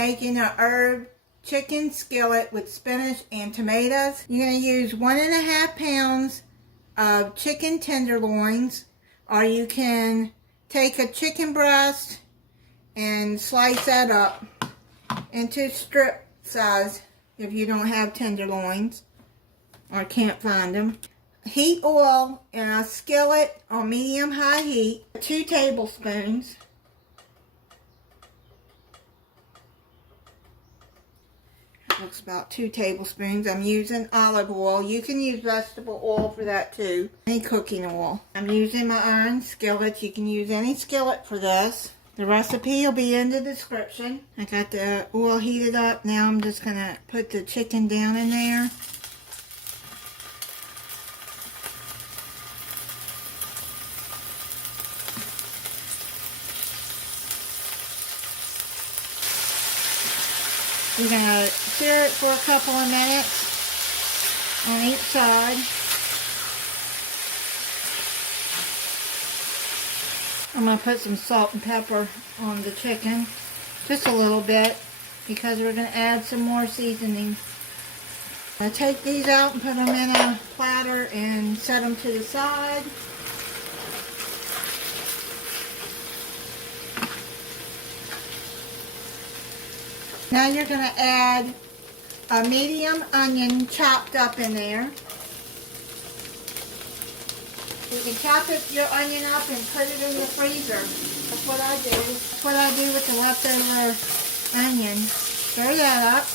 making a herb chicken skillet with spinach and tomatoes. You're going to use 1.5 pounds of chicken tenderloins, or you can take a chicken breast and slice that up into strip size if you don't have tenderloins or can't find them. Heat oil in a skillet on medium-high heat, 2 tablespoons. Looks about 2 tablespoons. I'm using olive oil. You can use vegetable oil for that too. Any cooking oil. I'm using my iron skillet. You can use any skillet for this. The recipe will be in the description. I got the oil heated up. Now I'm just going to put the chicken down in there. We're going to sear it for a couple of minutes on each side. I'm going to put some salt and pepper on the chicken, just a little bit, because we're going to add some more seasoning. I'm going to take these out and put them in a platter and set them to the side. Now you're going to add a medium onion chopped up in there. You can chop your onion up and put it in the freezer. That's what I do. That's what I do with the leftover onion. Stir that up.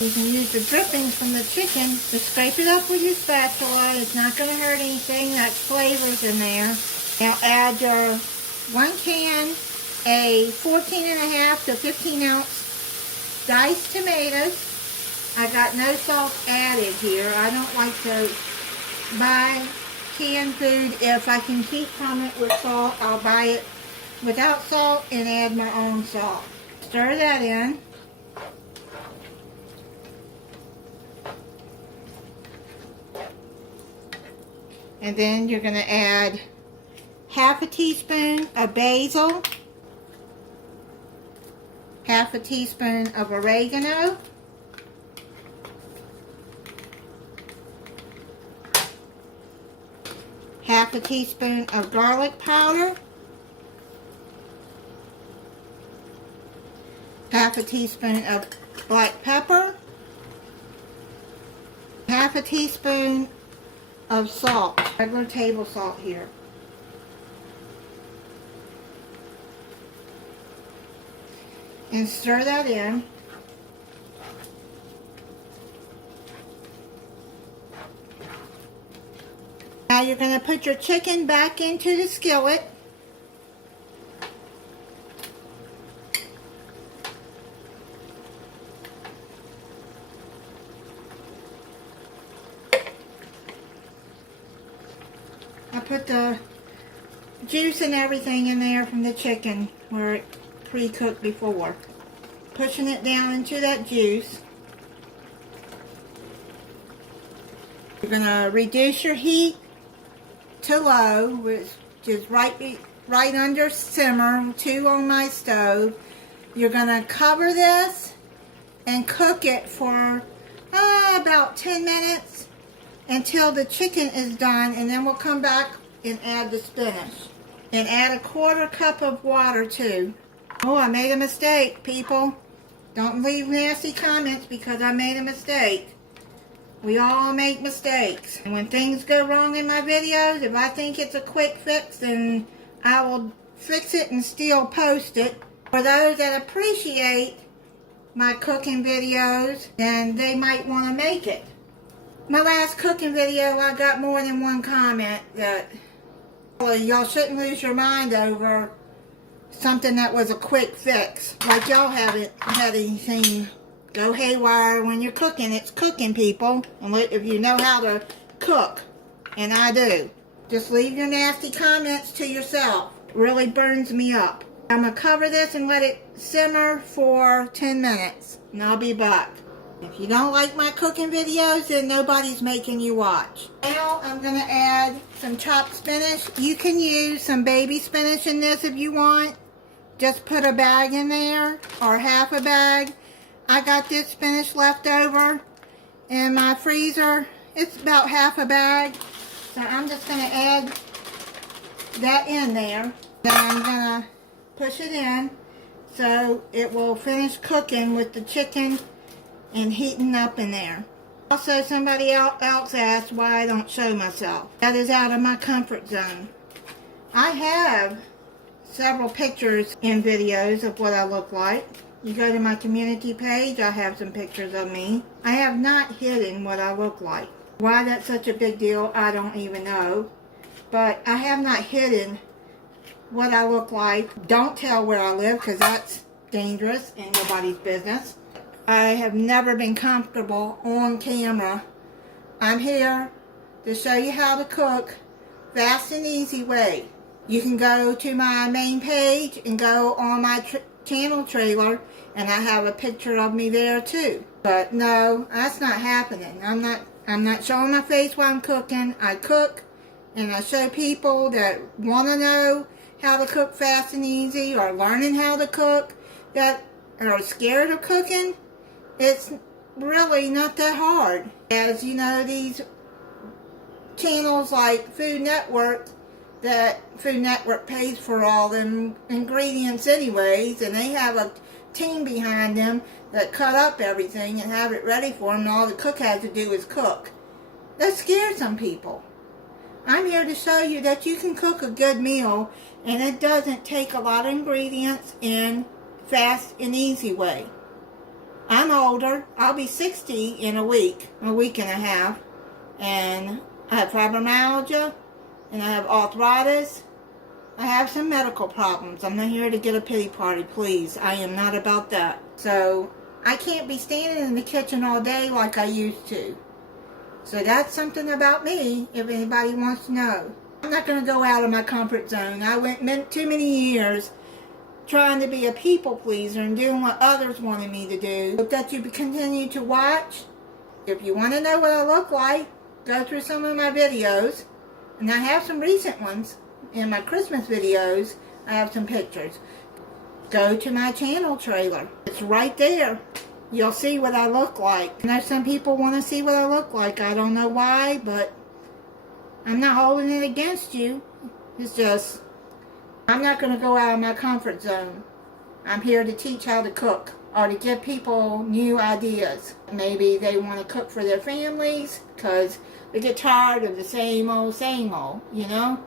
You can use the drippings from the chicken to scrape it up with your spatula. It's not going to hurt anything. That flavor's in there. Now add your 1 can, a 14.5 to 15 ounce diced tomatoes. I got no salt added here. I don't like to buy canned food. If I can keep from it with salt, I'll buy it without salt and add my own salt. Stir that in. And then you're going to add half a teaspoon of basil, half a teaspoon of oregano, half a teaspoon of garlic powder, half a teaspoon of black pepper, half a teaspoon of salt, regular table salt here. And stir that in. Now you're going to put your chicken back into the skillet. I put the juice and everything in there from the chicken where it pre-cooked before. Pushing it down into that juice. You're going to reduce your heat to low, which is right under simmer, 2 on my stove. You're going to cover this and cook it for about 10 minutes until the chicken is done, and then we'll come back and add the spinach. And add a 1/4 cup of water too. Oh, I made a mistake, people. Don't leave nasty comments because I made a mistake. We all make mistakes. And when things go wrong in my videos, if I think it's a quick fix, then I will fix it and still post it. For those that appreciate my cooking videos, then they might want to make it. My last cooking video, I got more than 1 comment that y'all shouldn't lose your mind over something that was a quick fix. Like y'all haven't had anything go haywire when you're cooking. It's cooking, people. If you know how to cook. And I do. Just leave your nasty comments to yourself. It really burns me up. I'm going to cover this and let it simmer for 10 minutes. And I'll be back. If you don't like my cooking videos, then nobody's making you watch. Now I'm going to add some chopped spinach. You can use some baby spinach in this if you want. Just put a bag in there or half a bag. I got this spinach left over in my freezer. It's about half a bag. So I'm just going to add that in there. Then I'm going to push it in so it will finish cooking with the chicken and heating up in there. Also, somebody else asked why I don't show myself. That is out of my comfort zone. I have several pictures and videos of what I look like. You go to my community page, I have some pictures of me. I have not hidden what I look like. Why that's such a big deal, I don't even know. But I have not hidden what I look like. Don't tell where I live because that's dangerous and nobody's business. I have never been comfortable on camera. I'm here to show you how to cook fast and easy way. You can go to my main page and go on my channel trailer and I have a picture of me there too. But no, that's not happening. I'm not showing my face while I'm cooking. I cook and I show people that want to know how to cook fast and easy or learning how to cook that are scared of cooking. It's really not that hard. As you know, these channels like Food Network, that Food Network pays for all them ingredients anyways, and they have a team behind them that cut up everything and have it ready for them, and all the cook has to do is cook. That scares some people. I'm here to show you that you can cook a good meal and it doesn't take a lot of ingredients in fast and easy way. I'm older. I'll be 60 in a week and a half, and I have fibromyalgia and I have arthritis. I have some medical problems. I'm not here to get a pity party, please. I am not about that. So I can't be standing in the kitchen all day like I used to. So that's something about me, if anybody wants to know. I'm not going to go out of my comfort zone. I went too many years trying to be a people pleaser and doing what others wanted me to do. Hope that you continue to watch. If you want to know what I look like, go through some of my videos. And I have some recent ones. In my Christmas videos, I have some pictures. Go to my channel trailer. It's right there. You'll see what I look like. I know some people want to see what I look like. I don't know why, but I'm not holding it against you. It's just, I'm not going to go out of my comfort zone. I'm here to teach how to cook or to give people new ideas. Maybe they want to cook for their families because they get tired of the same old, you know?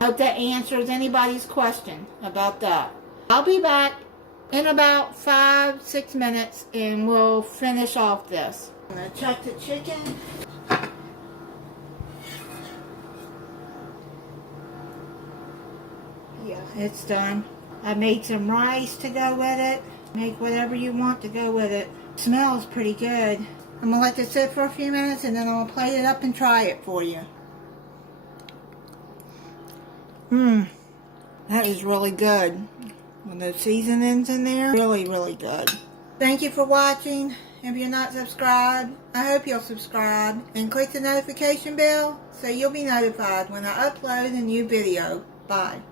I hope that answers anybody's question about that. I'll be back in about 5-6 minutes and we'll finish off this. I'm going to chuck the chicken. Yeah, it's done. I made some rice to go with it. Make whatever you want to go with it. Smells pretty good. I'm going to let this sit for a few minutes and then I'm going to plate it up and try it for you. That is really good. With those seasonings in there, really, really good. Thank you for watching. If you're not subscribed, I hope you'll subscribe and click the notification bell so you'll be notified when I upload a new video. Bye.